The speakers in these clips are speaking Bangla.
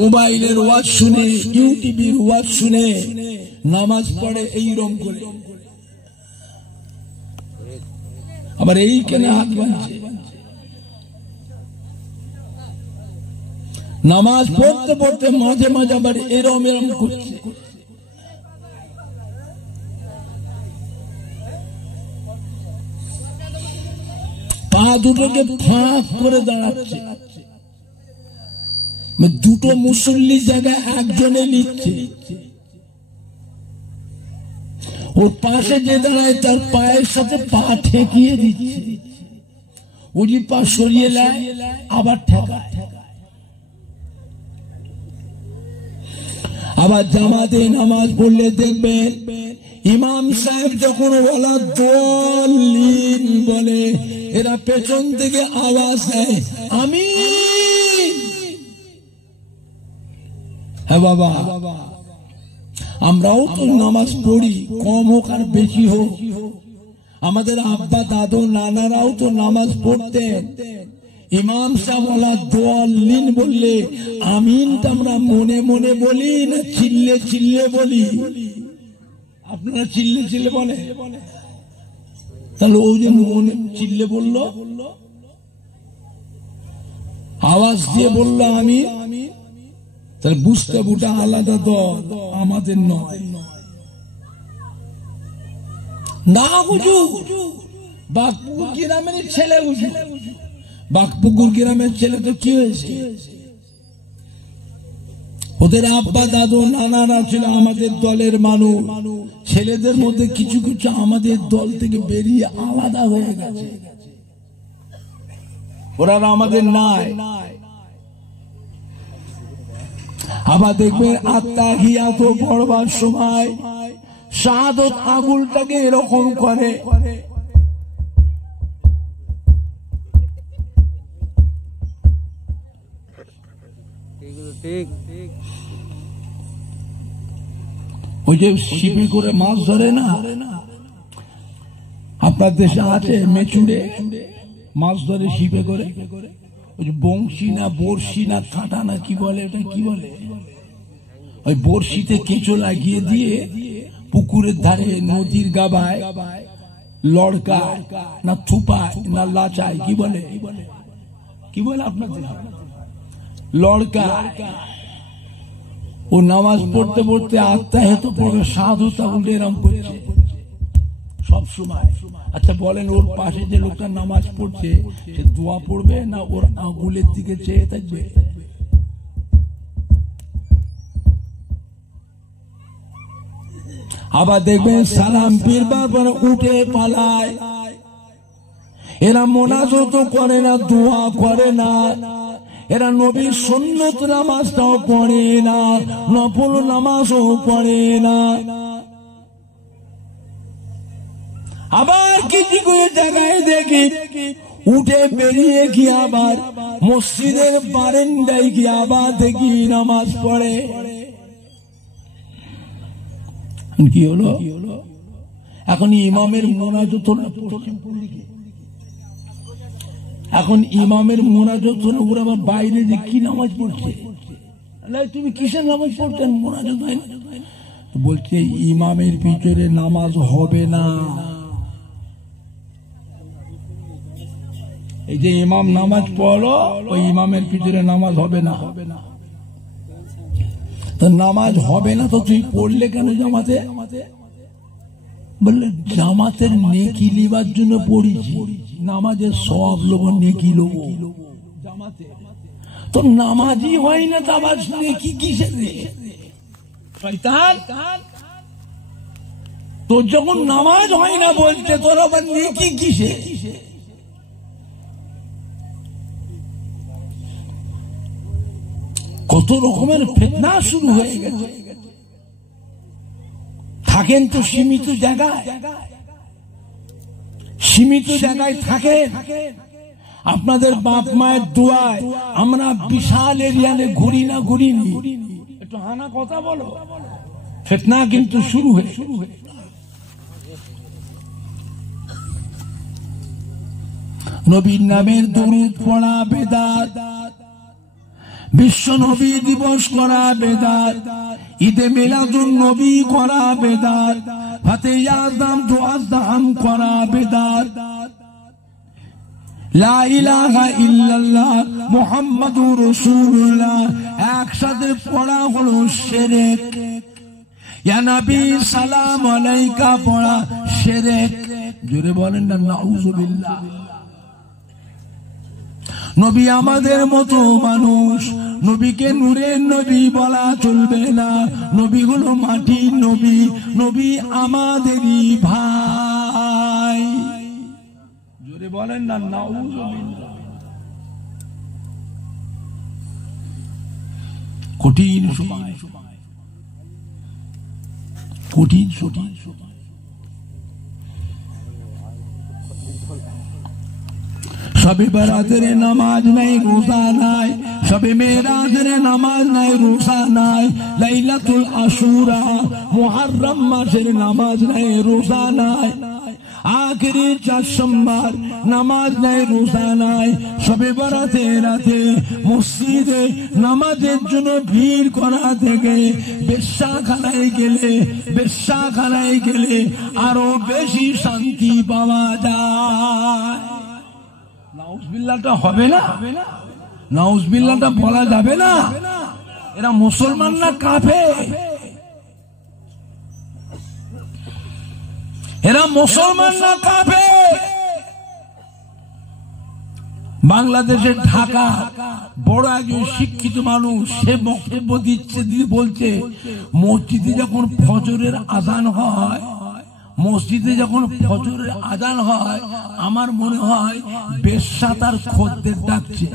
মোবাইলের ওয়াজ শুনে, ইউটিউবের ওয়াজ শুনে নামাজ পড়ে এইরকম করে, আবার এইখানে হাত বাঁধছে। নামাজ পড়তে পড়তে মাঝে মাঝে আবার এরম এরম করছে। পা দুটোকে ফাঁক করে দাঁড়াচ্ছে। দুটো মুসল্লি জায়গায় একজনে নিচ্ছে, ওর পাশে যে দাঁড়ায় তার পায়ের সাথে পা ঠেকিয়ে দিচ্ছে। ওই পা সরিয়ে নেয়, আবার ঠেকায়। আবার জামাতে নামাজ পড়লে দেখবেন ইমাম সাহেব যখন ওয়ালা দোয়াল্লিন বলে, এরা পেছন থেকে আওয়াজ দেয় আমিন। হ্যাঁ বাবা, আমরাও তো নামাজ পড়ি, কম হোক আর বেশি হোক। আমাদের আব্বা দাদু নানারাও তো নামাজ পড়তেন। ইমাম সাহেব ওয়ালা দোয়াল্লিন বললে আমিনটা আমরা মনে মনে বলি না চিল্লে চিল্লে বলি? আপনারা চিল্লে চিল্লে বলে? তাহলে ও যে মনে চিল্লে বললো, আওয়াজ দিয়ে বললো আমি, তাহলে বুঝতে বুটা আলাদা দল, আমাদের নয়। না হুজুর, বাঘপুকুর গ্রামের ছেলে, হুজুর বাঘপুকুর গ্রামের ছেলে তো কি হয়েছে? ওদের আব্বা দাদু নানারা ছিল আমাদের দলের মানুষ। ছেলেদের মধ্যে কিছু কিছু আমাদের দল থেকে বেরিয়ে আলাদা হয়ে গেছে, ওরা আমাদের নাই। আবার দেখবেন আত্তাহিয়াত পড়বার সময় শাহাদত আঙুলটাকে এরকম করে, ওই যে ছিপে করে মাছ ধরে না, আপনার দেশে আছে মেচুড়ে মাছ ধরে ছিপে করে, ওই যে বংশী না বড়শি না কাঁটা না কি বলে, এটা কি বলে, ওই বড়শিতে কেঁচো লাগিয়ে দিয়ে পুকুরের ধারে নদীর গাবায় লড়কায় না থুপায় না লাচায়, কি বলে, কি বলে আপনার লড়কায়। ও নামাজ পড়তে পড়তে আত্মাহিত পড়বে, সাধু তাহলে এরম করছে সব সময়। আচ্ছা বলেন, ওর পাশে যে লোকটা নামাজ পড়ছে সে দোয়া পড়বে না ওর আঙুলের দিকে চেয়ে থাকবে? আবার দেখবেন সালাম ফিরবার পর উঠে পালায়। এরা মোনাজাত করে না, দোয়া করে না, এরা নবীর সুন্নত নামাজটাও পড়ে না, নফল নামাজও পড়ে না। আবার কিছু কিছু জায়গায় দেখি উঠে বেরিয়ে গিয়ে আবার মসজিদের বারান্দায় গিয়ে আবার দেখি নামাজ পড়ে। কি হলো? এখন ইমামের মোনাজাত হলো, এখন ইমামের মোনাজাত হলো, ওরা আবার বাইরে যে কি নামাজ পড়ছে। তুমি কিসের নামাজ পড়ছেন? মোনাজাত হয় না। বলছে ইমামের ভিতরে নামাজ হবে না। এই যে ইমাম নামাজ পড়লো, ওই ইমামের ভিতরে নামাজ হবে না। তো নামাজ হবে না তো তুই পড়লে কেন জামাতে? বললে জামাতের নেকি লিবার জন্য পড়িছি, নামাজের সব লোক নেকি লোক জামাতে। তো নামাজই হয় না, তো আবার নেকি কিসের? শয়তান, তোর যখন নামাজ হয় না বলতে তোর আবার নেকি কিসে? কত রকমের ফিতনা শুরু হয়ে গেছে। থাকেন তো সীমিত জায়গায়, সীমিত জায়গায় থাকে। আপনাদের বাপ মায়ের দোয়ায় আমরা বিশাল এরিয়াতে ঘুরি না, ঘুরিনি। একটু হানা কথা বলো, ফিতনা কিন্তু শুরু হয়ে। নবীর নামের দরুদ পড়া বেদাত, বিশ্ব নবী দিবস করা বেদাত, ঈদে মিলাদুন নবী করা বেদাত, ফাতে আযম দুআদাম করা বেদাত, লা ইলাহা ইল্লাল্লাহ মুহাম্মাদুর রাসূলুল্লাহ একসাথে পড়া হলো শিরক। ইয়া নবী সালাম আলাইকা পড়া শিরক। জোরে বলেন না নাউযুবিল্লাহ। নবী আমাদের মতো মানুষ, নবীকে নূরের নবী বলা চলবে না। নবী হলো মাটির নবী, নবী আমাদেরই ভাই। জোরে বলেন না নাউযুবিল্লাহ। কঠিন সময়, কঠিন সময়। শবে বরাতের নামাজ নাই, রোজা নাই, শবে মেরাজের নামাজ নাই, রোজা নাই, লাইলাতুল আশুরা মুহররম মাসের নামাজ নাই, রোজা নাই, আখিরি 4 সোমবার নামাজ নাই, রোজা নাই। শবে বরাতের রাতে মসজিদে নামাজের জন্য ভিড় করা থেকে বেশ্যাখানায় গেলে আরো বেশি শান্তি পাওয়া যায়। নাউজুবিল্লাহটা হবে না, নাউজুবিল্লাহটা বলা যাবে না। এরা মুসলমান না কাফের? এরা মুসলমান না কাফের? বাংলাদেশের ঢাকা বড় একজন শিক্ষিত মানুষ, সে বক্তব্য দিচ্ছে, বলছে মসজিদে যখন ফজরের আজান হয়, মসজিদে যখন ফজরের আজান হয়, আমার মনে হয় বেশ্যা তার খদ্দের ডাকছে।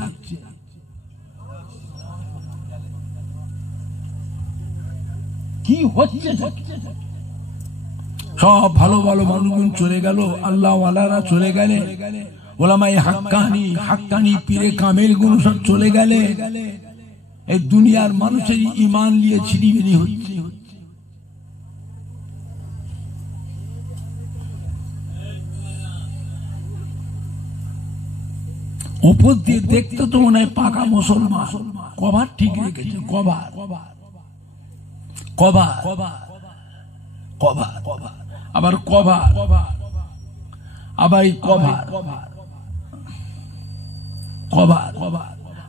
কি হচ্ছে? সব ভালো ভালো মানুষজন চলে গেল, আল্লাহ ওয়ালারা চলে গেলে, ওলামায়ে হাক্কানি পীরে কামেল গুলো সব চলে গেলে, এই দুনিয়ার মানুষের ঈমান নিয়ে ছিনিমিনি হচ্ছে। উপর দিয়ে দেখতে তো মনে হয় পাকা মুসলমান, কভার ঠিক রেখেছে, কভার আবার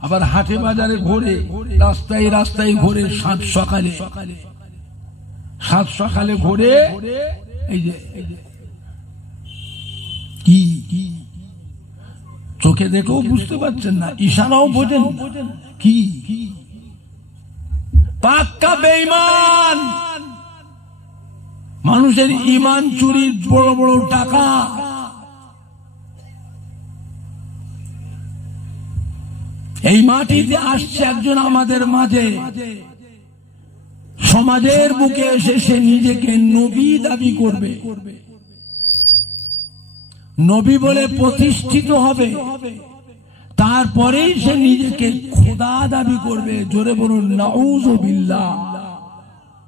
আবার হাটে বাজারে ঘোরে, রাস্তায় ঘোরে, সাত সকালে ঘোরে। এই যে কি চোখে দেখেও বুঝতে পারছেন না, ইশারাও বোঝেন কি পাক্কা বেঈমান। মানুষের ঈমান চুরির বড় বড় টাকা। এই মাটিতে আসছে একজন আমাদের মাঝে, সমাজের বুকে এসে সে নিজেকে নবী দাবি করবে, নবী বলে প্রতিষ্ঠিত হবে, তারপরেই সে নিজেকে খোদা দাবি করবে। জোরে বলুন নাউযুবিল্লাহ।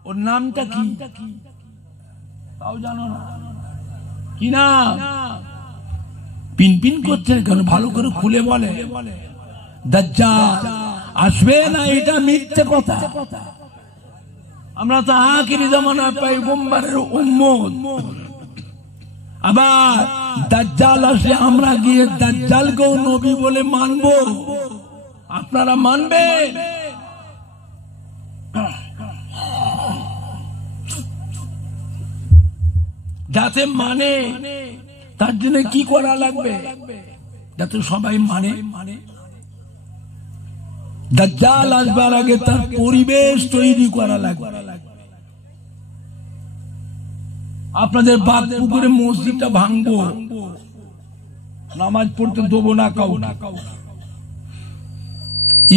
ওর নামটা কি তাও জানো না? কি নাম? পিনপিন করছেন কেন? ভালো করে খুলে বলে। দাজ্জাল আসবে না, এটা মিথ্যে কথা। আমরা তো আখিরি জামানার পয়গম্বরের উম্মত। আবার দাজ্জাল আসলে আমরা গিয়ে দাজ্জালকেও নবী বলে মানব, আপনারা মানবেন? যাতে মানে তার জন্য কি করা লাগবে? যাতে সবাই মানে। দাজ্জাল আসবার আগে তার পরিবেশ তৈরি করা লাগবে। আপনাদের বাগপুকুরে মসজিদটা ভাঙবো, নামাজ পড়তে দেবো না কাউকে।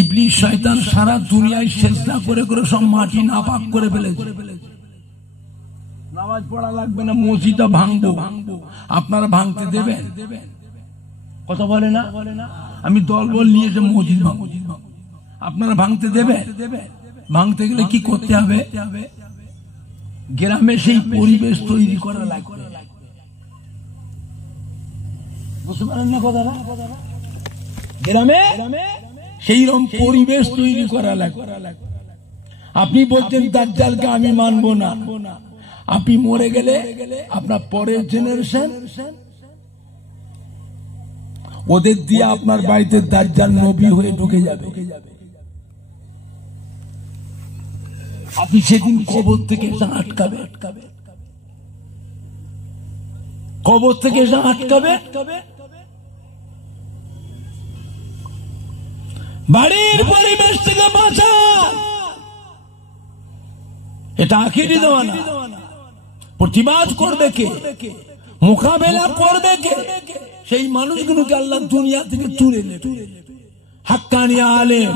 ইবলিস শয়তান সারা দুনিয়ায় সেজদা করে করে সব মাটি নাপাক করে ফেলেছে। নামাজ পড়া লাগবে না, মসজিদটা ভাঙবো। আপনারা ভাঙতে দেবেন? কথা বলে না? আমি দলবল নিয়ে এসে মসজিদ ভাঙবো, আপনারা ভাঙতে দেবে? ভাঙতে গেলে কি করতে হবে? গ্রামে সেই পরিবেশ তৈরি করা লাগবে। বুঝতে পারেন না কথাটা? গ্রামে সেই রকম পরিবেশ তৈরি করা লাগবে। আপনি বলছেন দাজ্জালকে আমি মানবো না, আপনি মরে গেলে আপনার পরের জেনারেশন ওদের দিয়ে আপনার বাড়িতে দাজ্জাল নবী হয়ে ঢুকে যাবে। আপনি সেদিন কবর থেকে এসে আটকাবে, কবর থেকে এসে আটকাবে, বাড়ির পরিবেশ থেকে বাঁচা, এটা আখিরি দেওয়ানা। প্রতিবাদ করবে কে, মোকাবেলা করবে কে? সেই মানুষগুলোকে আল্লাহ দুনিয়া থেকে তুলে নেবে। হাক্কানি আলেম,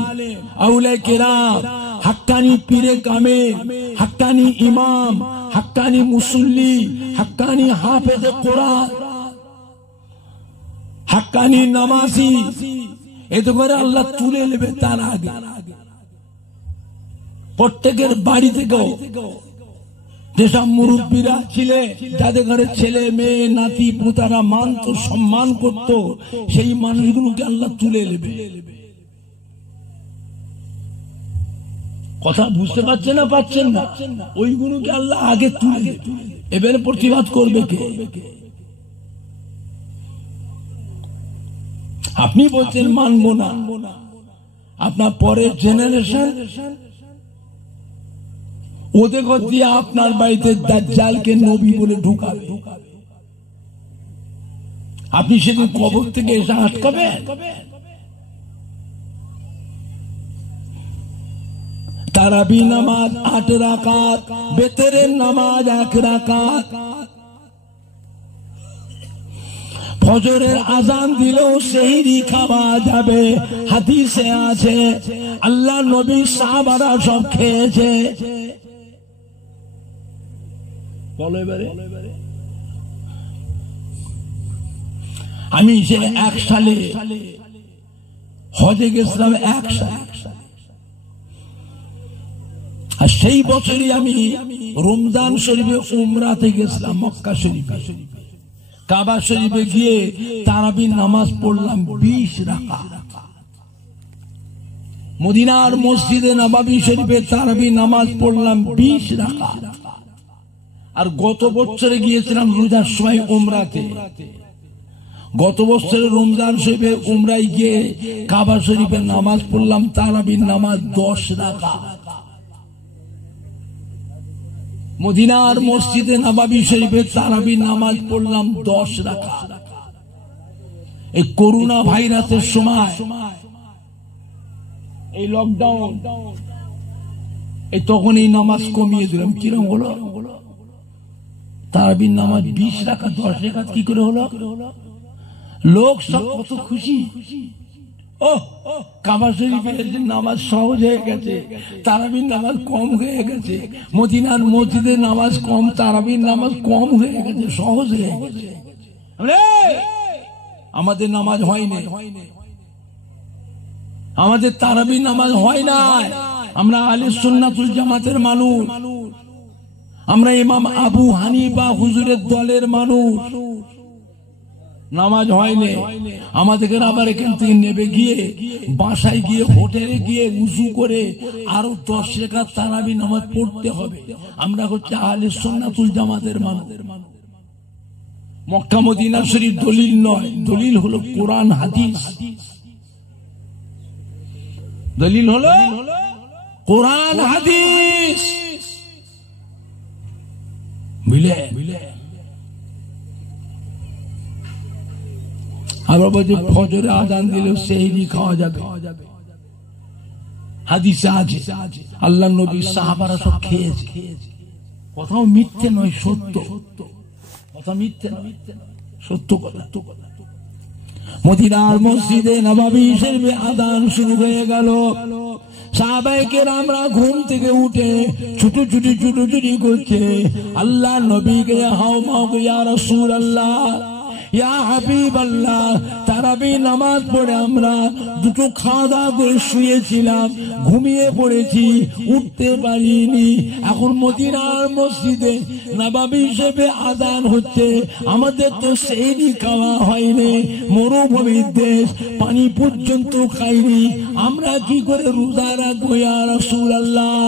আউলিয়া কেরাম, হাক্কানি পীরে কামেল, হাক্কানি ইমাম, হাক্কানি মুসল্লি, হাক্কানি হাফেজে কোরআন, হাক্কানি নামাজি, এতে করে আল্লাহ তুলে নেবে। তার আগে প্রত্যেকের বাড়ি থেকেও যেসব মুরব্বীরা ছিলেন, যাদের ঘরে ছেলে মেয়ে নাতি পুতারা মানত, সম্মান করত, সেই মানুষগুলোকে আল্লাহ তুলে নেবে। কথা বুঝতে পারছেন না? পাচ্ছেন না? ওইগুলোকে আল্লাহ আগে তুলে নেবে। এবারে প্রতিবাদ করবে কে? আপনি বলছেন মানবো না, আপনার পরের জেনারেশন ওদের দিয়ে আপনার বাড়িতে দাজ্জালকে নবী বলে ঢুকাবে। আপনি সেদিন কবর থেকে এসে আটকাবে? তারাবি নামাজ 8 রাকাত, বেতেরের নামাজ 1 রাকাত, ফজরের আজান দিলেও সেহরি খাওয়া যাবে। হাদিসে আছে আল্লাহ নবী সাহাবারা সব খেয়েছে। আমি সে 1 সালে হজে গেছিলাম, 1 সালে, আর সেই বছরই আমি রমজান শরীফে উমরাতে গেছিলাম। মক্কা শরীফে কাবা শরীফে গিয়ে তারাবির নামাজ পড়লাম 20 রাকাত। মদিনার মসজিদে নববী শরীফে তারাবির নামাজ পড়লাম 20 রাকাত। আর গত বছরে গিয়েছিলাম রোজার সময় উমরাতে। গত বছরে রমজান শরীফে উমরায় গিয়ে কাবা শরীফে নামাজ পড়লাম তারাবির নামাজ 10 রাকাত। মদিনার মসজিদে নববী শরীফে তারাবির নামাজ পড়লাম 10 রাকাত। এই করোনা ভাইরাসের সময়, এই লকডাউন, এই তখন এই নামাজ কমিয়ে দিলাম। কিরকম হলো? তারাবির নামাজ 20 রাকাত 10 রাকাত কি করে হলো? লোক সব কত খুশি। ও কাবা শরীফের নামাজ সহজ হয়ে গেছে, তারাবির নামাজ কম হয়ে গেছে। মদিনার মসজিদে নামাজ কম, তারাবির নামাজ কম হয়ে গেছে, সহজ হয়ে গেছে। আমাদের নামাজ হয় না, আমাদের তারাবির নামাজ হয় না। আমরা আহলে সুন্নাতুল জামাতের মানুষ, আমরা ইমাম আবু হানিফা হুজুরের দলের মানুষ। নামাজ হয়নি, আমাদেরকে আবার এখান থেকে নেবে গিয়ে বাসায় গিয়ে হোটেলে গিয়ে উজু করে আরো 10 রাকাত তারাবি নামাজ পড়তে হবে। আমরা হচ্ছে আহলে সুন্নাতুল জামাতের মানুষ। মক্কা মদিনা শরীফ দলিল নয়, দলিল হলো কোরআন হাদিস। দলিল হলো কোরআন হাদিস। বুঝলে? আবার বলছে ফজরে আজান দিলেও সেহরি খাওয়া যাবে। হাদিসে আছে আল্লাহ নবী সাহাবারা সব খেয়েছে। কথাও মিথ্যে নয়, সত্য কথা, মিথ্যে নয়, সত্য কথা। মদিনার মসজিদে নববী শরীফে আজান শুরু হয়ে গেল। সাহাবায়ে কেরামরা ঘুম থেকে উঠে ছুটোছুটি করছে। আল্লাহ নবীকে হাও মাও ইয়া রাসূলুল্লাহ, ইয়া হাবিবাল্লাহ, তারাবি নামাজ পড়ে আমরা দুটো খাওয়া দাওয়া করে শুয়েছিলাম, ঘুমিয়ে পড়েছি, উঠতে পারিনি। এখন মদিনার মসজিদে নববী হিসেবে আযান হচ্ছে, আমাদের তো সেহরি খাওয়া হয়নি, মরুভূমির দেশ, পানি পর্যন্ত খাইনি, আমরা কি করে রোজা রাখবো ইয়া রাসূলুল্লাহ?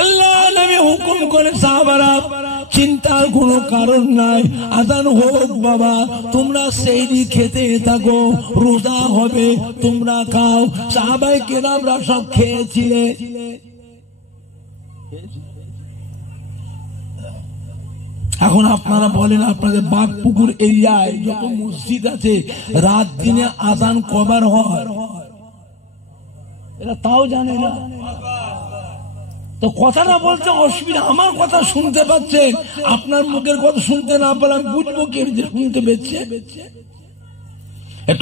আল্লাহ নবী হুকুম করে সাহাবারা, চিন্তার কোনো কারণ নাই, আযান হোক বাবা, তোমরা সেহরি খেতে থাকো, রোজা হবে, তোমরা খাও। সাহাবায়ে কেরামরা সব খেয়েছিলেন। এখন আপনারা বলেন, আপনাদের বাগপুকুর এরিয়ায় যত মসজিদ আছে রাত দিনে আযান কবার হয় এরা তাও জানে না। তো কথাটা বলতে অসুবিধা, আমার কথা শুনতে পাচ্ছেন, আপনার মুখের কথা শুনতে না পারলে আমি বুঝবো কি যে শুনতে পেয়েছে?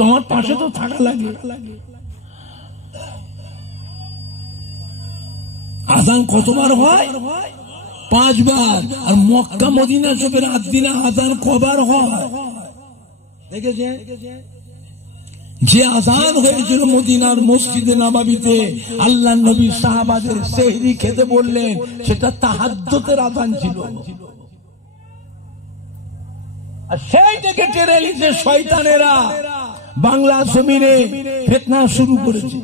তোমার পাশে তো থাকা লাগে। আযান কতবার হয়? 5 বার। আর মক্কা মদিনা শরীফে রাত দিনে আযান কবার হয় দেখেছে? যে আযান হয়েছিল মদিনার মসজিদে নববীতে, আল্লাহর নবী সাহাবাদের সেহরি খেতে বললেন, সেটা তাহাজ্জুদের আযান ছিল। আর সেই থেকে টেনে নিতে শয়তানেরা বাংলা জমিনে ফিতনা শুরু করেছে।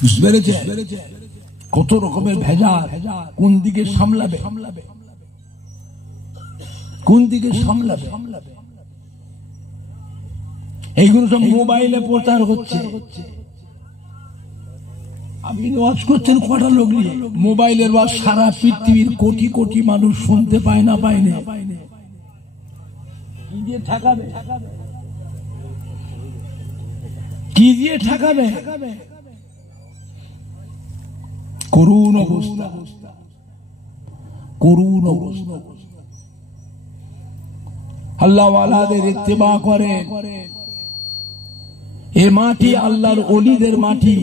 বুঝতে পেরেছে? কত রকমের ভেজাল, কোন দিকে সামলাবে, কোন দিকে সামলাবে? এইগুলো সব মোবাইলে প্রচার হচ্ছে। আপনি ওয়াজ করছেন কটা লোক নিয়ে? মোবাইলের ওয়াজ সারা পৃথিবীর কোটি কোটি মানুষ শুনতে পায় না, পায় না। কি দিয়ে ঠেকাবে? কি দিয়ে ঠেকাবে? করুণ অবস্থা, করুণ অবস্থা। আল্লাহ ওয়ালাদের ইত্তেবা করে। এ মাটি আল্লাহর ওলিদের মাটি,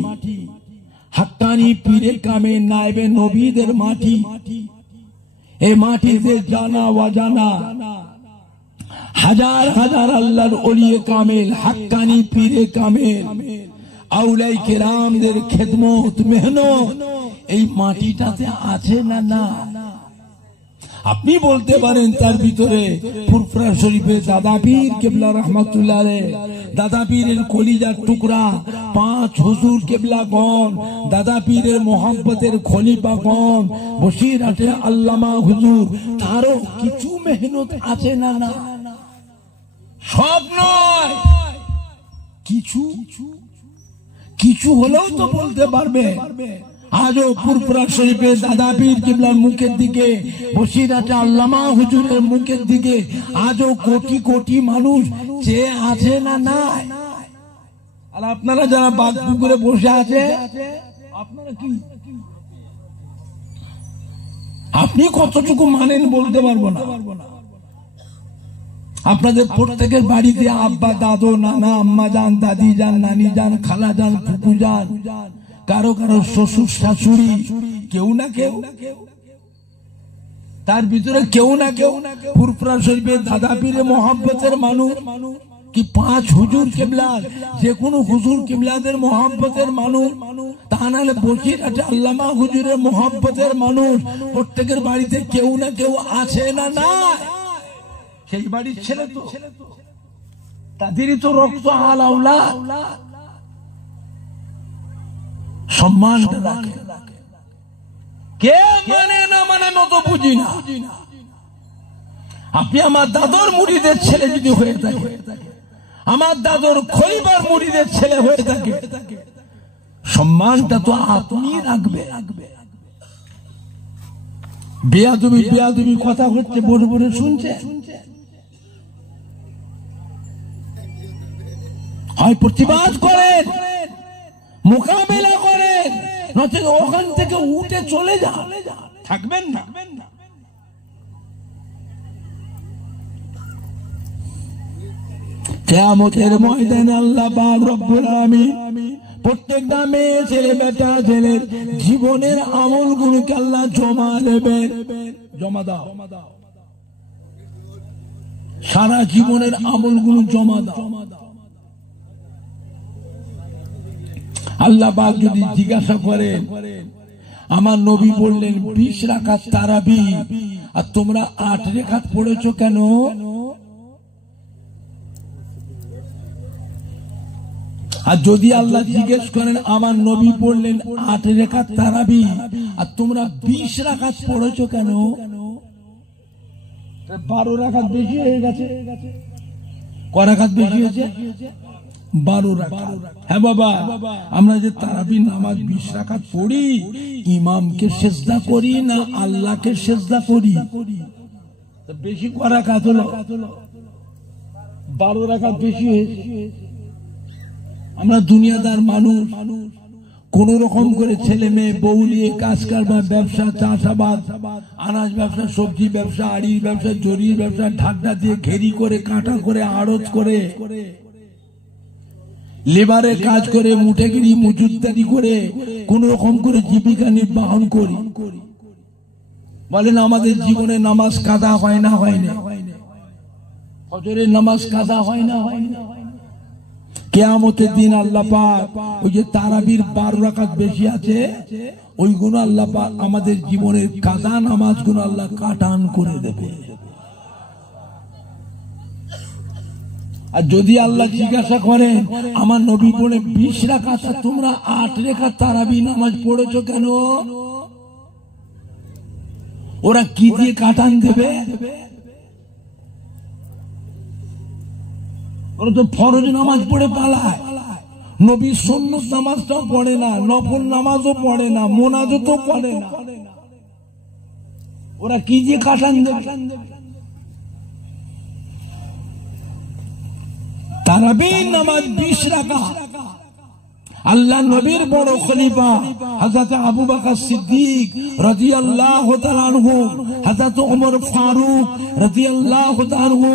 হাক্কানি পীরে কামে নায়েবে নবীদের মাটি। এ মাটিতে জানা ওয়াজানা হাজার হাজার আল্লাহর ওলিয়ে কামেল, হাক্কানি পীরে কামেল, আউলিয়া কেরামদের খেদমত মেহনত এই মাটিটাতে আছে না? না। আপনি বলতে পারেন তার ভিতরে ফুরফুরা শরীফে দাদা পীর কেবলা রহমাতুল্লাহ আলাইহি, দাদা পীরের কলিজার টুকরা 5 হুজুর কেবলাগণ, দাদা পীরের মোহাব্বতের খলিফাগণ, বসিরহাটের আল্লামা হুজুর, তারও কিছু মেহনত আছে না? না, সব নয়, কিছু কিছু হলেও তো বলতে পারবে। আজও ফুরফুরা শরীফে দাদা পীর কিবলার মুখের দিকে, বসিরহাটে আল্লামা হুজুরের মুখের দিকে আজও কোটি কোটি মানুষ চেয়ে আছে না? নাই। আর আপনারা যারা বাগপুকুরে বসে আছে, আপনারা কি, আপনি কতটুকু মানেন বলতে পারবো না। আপনাদের প্রত্যেকের বাড়িতে আব্বা, দাদু, নানা, আম্মা যান, দাদি যান, নানি যান, খালা যান, ফুপু যান, কারো কারো শ্বশুর শাশুড়ি, কেউ না কেউ, তার ভিতরে কেউ না কেউ ফুরফুরা শরীফের দাদা পীরের মোহাব্বতের মানুষ, কি 5 হুজুর কেবলার, যে কোনো হুজুর কেবলাদের মোহাব্বতের মানুষ, তা নাহলে বসিরহাটে আল্লামা হুজুরের মোহাব্বতের মানুষ প্রত্যেকের বাড়িতে কেউ না কেউ আছে না? না। সেই বাড়ির ছেলে তো, তাদেরই তো রক্ত আলাউলা সম্মান রাখে। কে মানে না মানে মতো বুঝি না। আপনি আমার দাদুর মুরিদের ছেলে যদি হয়ে থাকে, আমার দাদুর খলিফার মুরিদের ছেলে হয়ে থাকে, সম্মানটা তো আপনি রাখবে। বেয়াদবি বেয়াদবি কথা হচ্ছে, বড় বড় শুনছে, হয় প্রতিবাদ করেন, মোকাবেলা করেন, নচেত ওখান থেকে উঠে চলে যান, থাকবেন না। কিয়ামতের ময়দানে আল্লাহ পাক রব্বুল আলামিন প্রত্যেকটা মেয়ে ছেলে বেটা ছেলের জীবনের আমলগুলোকে আল্লাহ জমা নেবেন। জমা দাও, সারা জীবনের আমলগুলো জমা দাও। আল্লাহ পাক যদি জিজ্ঞাসা করেন, আমার নবী বললেন 20 রাকাত তারাবি আর তোমরা 8 রাকাত পড়েছো কেন? আর যদি আল্লাহ জিজ্ঞেস করেন, আমার নবী বললেন 8 রাকাত তারাবি আর তোমরা 20 রাকাত পড়েছো কেন? 12 রাকাত বেশি হয়ে গেছে। ক রাকাত বেশি হয়েছে? 12 রাকাত। হ্যাঁ বাবা, আমরা যে তারাবি নামাজ 20 রাকাত পড়ি, ইমামকে সেজদা করি না আল্লাহকে সেজদা করি? বেশি ক রাকাত হলো? 12 রাকাত বেশি হয়েছে। আমরা দুনিয়াদার মানুষ, কোন রকম করে ছেলে মেয়ে বউ নিয়ে কাজ কারবার, ব্যবসা, চাষাবাদ, আনাজ ব্যবসা, সবজি ব্যবসা, আড়ির ব্যবসা, জরির ব্যবসা, ঢাকনা দিয়ে ঘেরি করে, কাঁটা করে, আড়ত করে, লেবারে কাজ করে, মুঠেগিরি মজুদদারি করে কোন রকম করে জীবিকা নির্বাহন করি। বলেন আমাদের জীবনে নামাজ কাজা হয় না? হয় না? ফজরের নামাজ কাজা হয় না? হয় না? কিয়ামতের দিন আল্লাহ পাক ওই যে তারাবির 12 রাকাত বেশি আছে, ওইগুলো আল্লাহ পাক আমাদের জীবনের কাজা নামাজগুলো আল্লাহ কাটান করে দেবে। আর যদি আল্লাহ জিজ্ঞাসা করেন, আমার নবী বলে 20 রাকাত তোমরা 8 রাকাত তারাবি নামাজ পড়েছো কেন? ওরা কি দিয়ে কাটান দেবে? ওরা তো ফরজ নামাজ পড়ে পালায়, নবী সুন্নত নামাজটাও পড়ে না, নফল নামাজও পড়ে না, মোনাজাতও পড়ে না। ওরা কি দিয়ে কাটান দেবে? তারাবি নামাজ 20 রাকাত। আল্লাহ নবীর বড় খলিফা হযরত আবু বকর সিদ্দিক রাদিয়াল্লাহু তাআলা আনহু, হযরত ওমর ফারুক রাদিয়াল্লাহু তাআলা আনহু,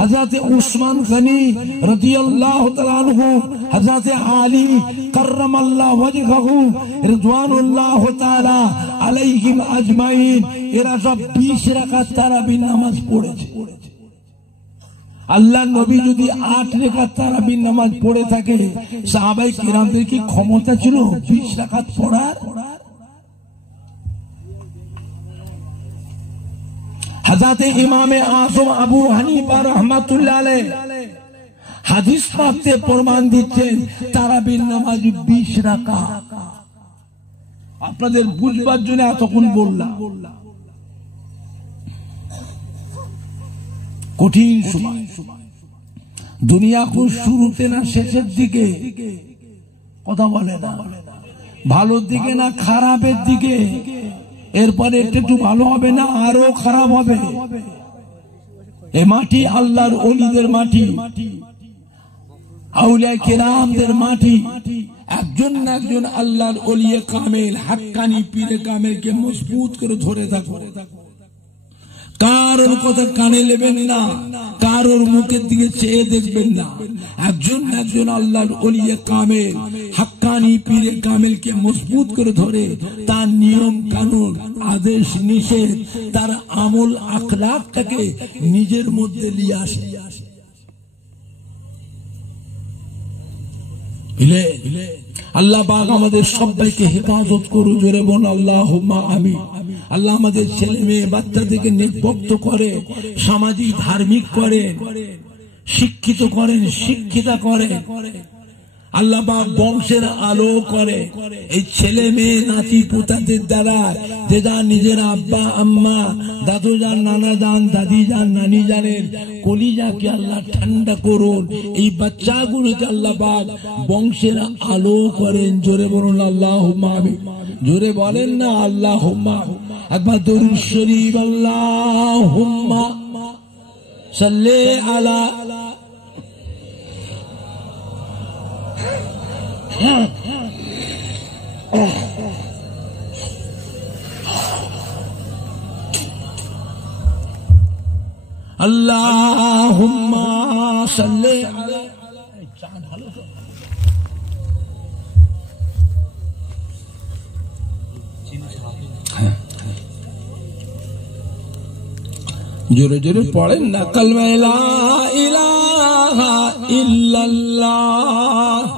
হযরত উসমান গনি রাদিয়াল্লাহু তাআলা আনহু, হযরত আলী কাররামাল্লাহু ওয়াজহাহু রিদওয়ানুল্লাহু তাআলা আলাইহিম আজমাইন, এরা সব 20 রাকাত তারাবি নামাজ পড়েছে। আল্লাহ নবী যদি 8 রাকাত তারাবির নামাজ পড়ে থাকে, সাহাবায়ে কিরামদের কি ক্ষমতা ছিল 20 রাকাত পড়ার? হযরত ইমামে আযম আবু হানিফা রাহমাতুল্লাহ আলাইহি হাদিস পাকতে প্রমাণ দিচ্ছেন তারাবির নামাজ 20 রাকাত। আপনাদের বুঝবার জন্য এতক্ষণ বললাম। কঠিন সময়, দুনিয়া কোন শুরুতে না শেষের দিকে? কথা বলে না, ভালোর দিকে না খারাপের দিকে? এরপরে একটু ভালো হবে না আরো খারাপ হবে? এ মাটি আল্লাহর ওলিদের মাটি, আউলিয়া কেরামদের মাটি। একজন না একজন আল্লাহর ওলিয়ে কামেল, হাক্কানি পীরে কামেলকে মজবুত করে ধরে থাকো। কারোর কথা কানে নেবেন না, কারোর মুখের দিকে চেয়ে দেখবেন না। একজন একজন আল্লাহর ওলিয়ে কামেল, হাক্কানি পীরে কামেলকে মজবুত করে ধরে তার নিয়ম কানুন, আদেশ নিষেধ, তার আমল আখলাকটাকে নিজের মধ্যে নিয়ে আসে। আল্লাহ পাক আমাদের সবাইকে হেফাজত করুন, জোরে বল আল্লাহুম্মা আমিন। আল্লাহ আমাদের ছেলে মেয়ে বাচ্চাদেরকে নির্ভক্ত করে, সামাজিক ধার্মিক করেন, শিক্ষিত করেন, শিক্ষিতা করেন। আল্লাহ পাক বংশের আলো করে এই ছেলে মেয়ে নাতি পুতাদের দ্বারা। যে যার নিজের আব্বা আম্মা, দাদু যান, নানা যান, দাদি যান, নানি জানেন, কলিজাকে আল্লাহ ঠান্ডা করুন। এই বাচ্চাগুলোকে আল্লাহ পাক বংশের আলো করেন। জোরে বলুন আল্লাহুম্মা আমিন। জোরে বলেন না আল্লাহুম্মা। একবার দরুদ শরীফ, আল্লাহুম্মা সাল্লি আলা আল্লাহুম্মা সাল্লি আলা। জোরে জোরে পড়েন না কালমা লা ইলাহা ইল্লাল্লাহ।